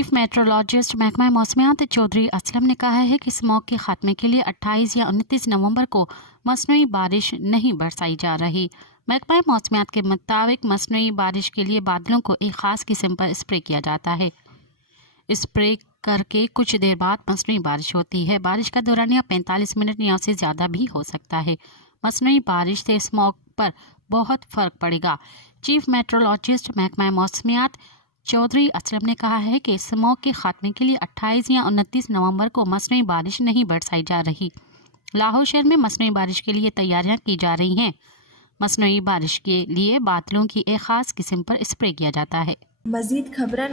Chief meteorologist محکمہ موسمیات چودھری اسلم نے کہا ہے کہ اسموگ کے خاتمے کے لیے 28 یا 29 نومبر کو مصنوعی بارش نہیں برسائی جا رہی۔ محکمہ موسمیات کے مطابق مصنوعی بارش کے لیے بادلوں کو ایک خاص قسم پر اسپرے کیا جاتا ہے۔ اسپرے کر کے کچھ دیر بعد مصنوعی بارش ہوتی ہے۔ بارش کا دورانیہ 45 منٹ یا سے زیادہ بھی ہو سکتا ہے۔ مصنوعی بارش سے اسموگ پر بہت فرق پڑے گا۔ چیف میٹرولوجسٹ محکمہ موسمیات چودھری اسلم نے کہا ہے کہ اسموگ کے خاتمے کے لیے 28 یا 29 نومبر کو مصنوعی بارش نہیں برسائی جا رہی۔ لاہور شہر میں مصنوعی بارش کے لیے تیاریاں کی جا رہی ہیں۔ مصنوعی بارش کے لیے بادلوں کی ایک خاص قسم پر اسپرے کیا جاتا ہے۔ مزید خبرن